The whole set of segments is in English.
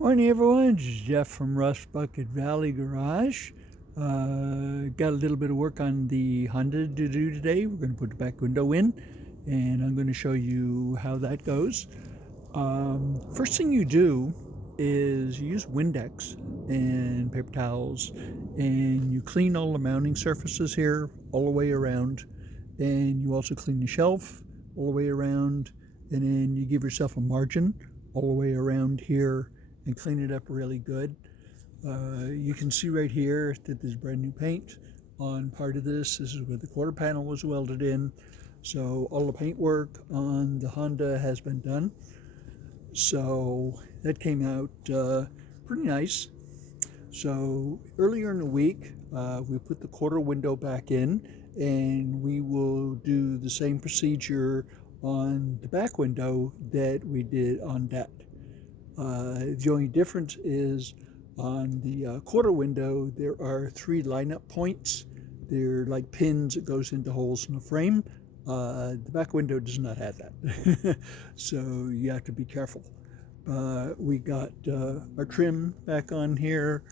Morning, everyone. This is Jeff from Rust Bucket Valley Garage. Got a little bit of work on the Honda to do today. We're going to put the back window in, and I'm going to show you how that goes. First thing you do is you use Windex and paper towels, and you clean all the mounting surfaces here all the way around, and you also clean the shelf all the way around, and then you give yourself a margin all the way around here and clean it up really good. You can see right here that there's brand new paint on part of this. This is where the quarter panel was welded in. So all the paint work on the Honda has been done. So that came out pretty nice. So earlier in the week, we put the quarter window back in, and we will do the same procedure on the back window that we did on that. The only difference is on the quarter window, there are 3 lineup points. They're like pins that goes into holes in the frame. The back window does not have that. So you have to be careful. We got our trim back on here,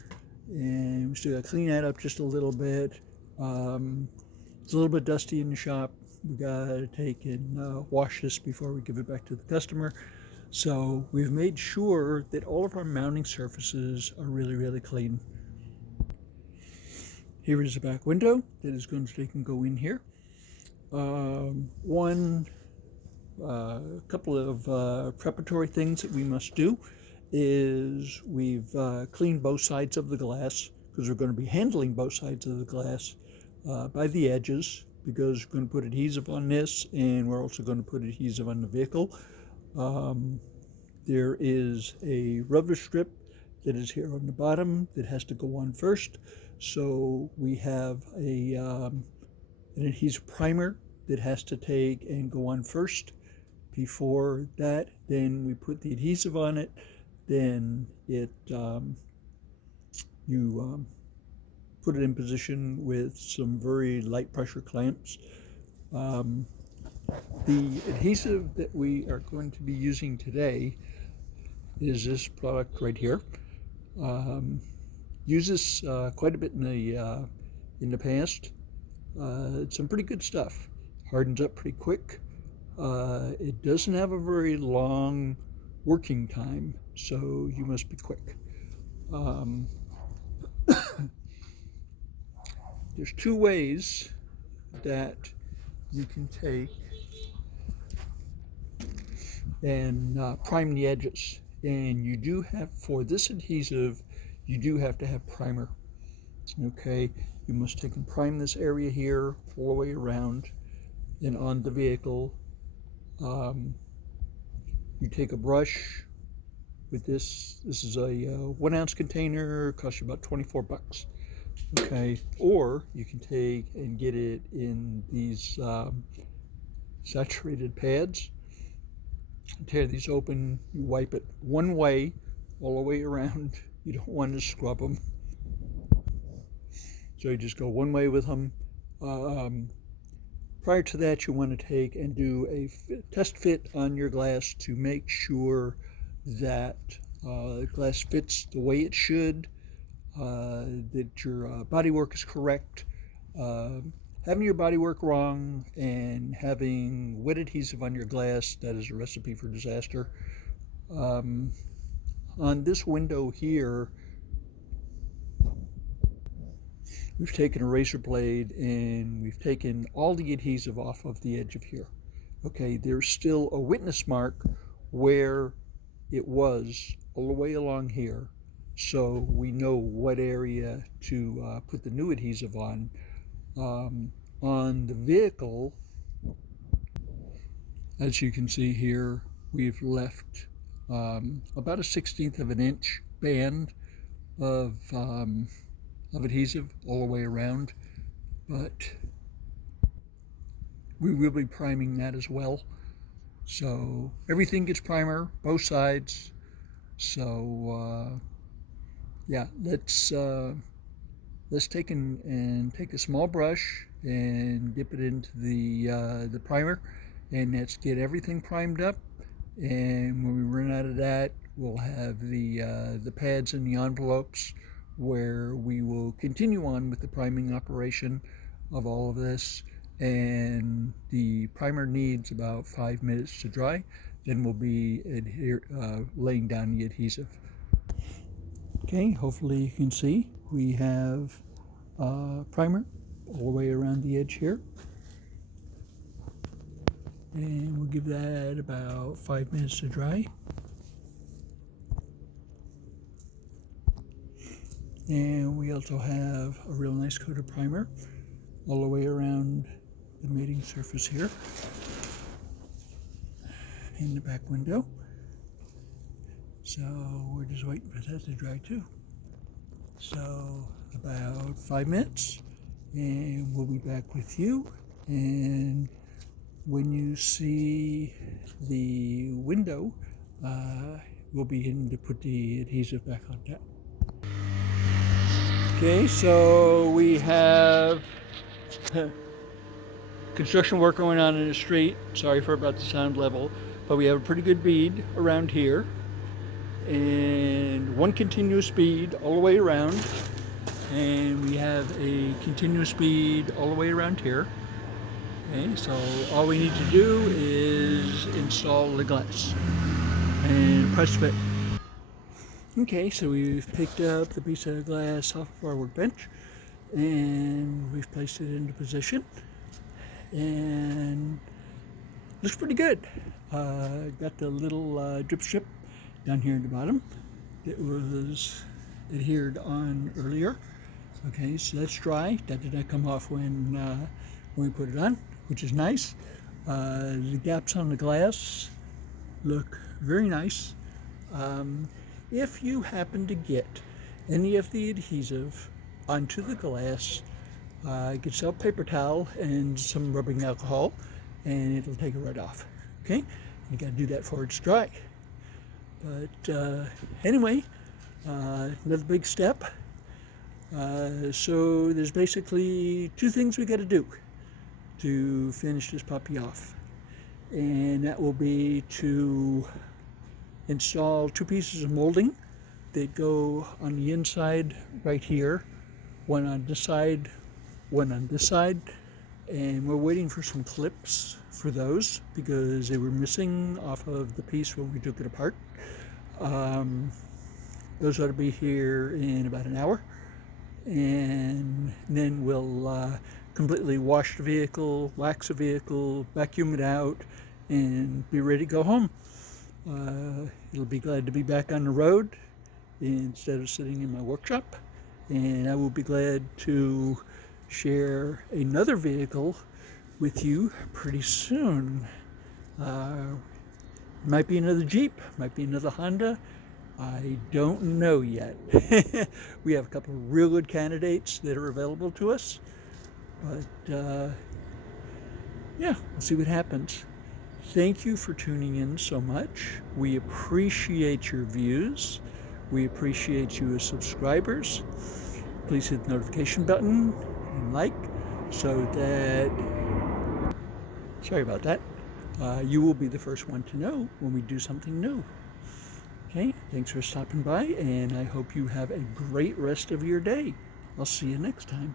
and we still got to clean that up just a little bit. It's a little bit dusty in the shop. We got to take and wash this before we give it back to the customer. So we've made sure that all of our mounting surfaces are really, really clean. Here is the back window that is going to take and go in here. Couple of preparatory things that we must do is we've cleaned both sides of the glass, because we're going to be handling both sides of the glass by the edges, because we're going to put adhesive on this, and we're also going to put adhesive on the vehicle. There is a rubber strip that is here on the bottom that has to go on first. So we have an adhesive primer that has to take and go on first. Before that, then we put the adhesive on it. Then you put it in position with some very light pressure clamps. The adhesive that we are going to be using today is this product right here. Used this quite a bit in the past. It's some pretty good stuff. Hardens up pretty quick. It doesn't have a very long working time, so you must be quick. There's 2 ways that you can take and prime the edges. And you do have, for this adhesive, you do have to have primer. Okay, you must take and prime this area here all the way around and on the vehicle. You take a brush with this. This is a 1 ounce container, costs you about 24 bucks. Okay, or you can take and get it in these saturated pads. Tear these open, you wipe it one way all the way around. You don't want to scrub them, so you just go one way with them. Prior to that, you want to take and do a test fit on your glass to make sure that the glass fits the way it should, that your bodywork is correct. Having your bodywork wrong and having wet adhesive on your glass, that is a recipe for disaster. On this window here, we've taken a razor blade and we've taken all the adhesive off of the edge of here. Okay, there's still a witness mark where it was all the way along here, so we know what area to put the new adhesive on. On the vehicle, as you can see here, we've left about a 1/16 of an inch band of adhesive all the way around, but we will be priming that as well. So everything gets primer, both sides. So yeah, let's take and take a small brush and dip it into the primer, and let's get everything primed up. And when we run out of that, we'll have the pads and the envelopes where we will continue on with the priming operation of all of this. And the primer needs about 5 minutes to dry. Then we'll be laying down the adhesive. Okay, hopefully you can see we have primer all the way around the edge here. And we'll give that about 5 minutes to dry. And we also have a real nice coat of primer all the way around the mating surface here in the back window. So we're just waiting for that to dry too. So about 5 minutes and we'll be back with you. And when you see the window, we'll begin to put the adhesive back on top. Okay, so we have construction work going on in the street. Sorry for about the sound level, but we have a pretty good bead around here and one continuous bead all the way around, and we have a continuous bead all the way around here. Okay, so all we need to do is install the glass and press fit. Okay, so we've picked up the piece of glass off of our workbench and we've placed it into position, and looks pretty good. Got the little drip strip down here at the bottom that was adhered on earlier. Okay, so that's dry. That did not come off when we put it on, which is nice. The gaps on the glass look very nice. If you happen to get any of the adhesive onto the glass, get yourself a paper towel and some rubbing alcohol and it'll take it right off. Okay, you got to do that before it's dry. But anyway, another big step. So there's basically two things we got to do to finish this puppy off, and that will be to install two pieces of molding that go on the inside right here, one on this side, one on this side, and we're waiting for some clips for those because they were missing off of the piece when we took it apart. Those ought to be here in about an hour, and then we'll completely wash the vehicle, wax the vehicle, vacuum it out, and be ready to go home. It'll be glad to be back on the road instead of sitting in my workshop, and I will be glad to share another vehicle with you pretty soon. Might be another Jeep, might be another Honda. I don't know yet. We have a couple of real good candidates that are available to us, but yeah, we'll see what happens. Thank you for tuning in so much. We appreciate your views. We appreciate you as subscribers. Please hit the notification button and like so that, sorry about that, you will be the first one to know when we do something new. Okay, thanks for stopping by, and I hope you have a great rest of your day. I'll see you next time.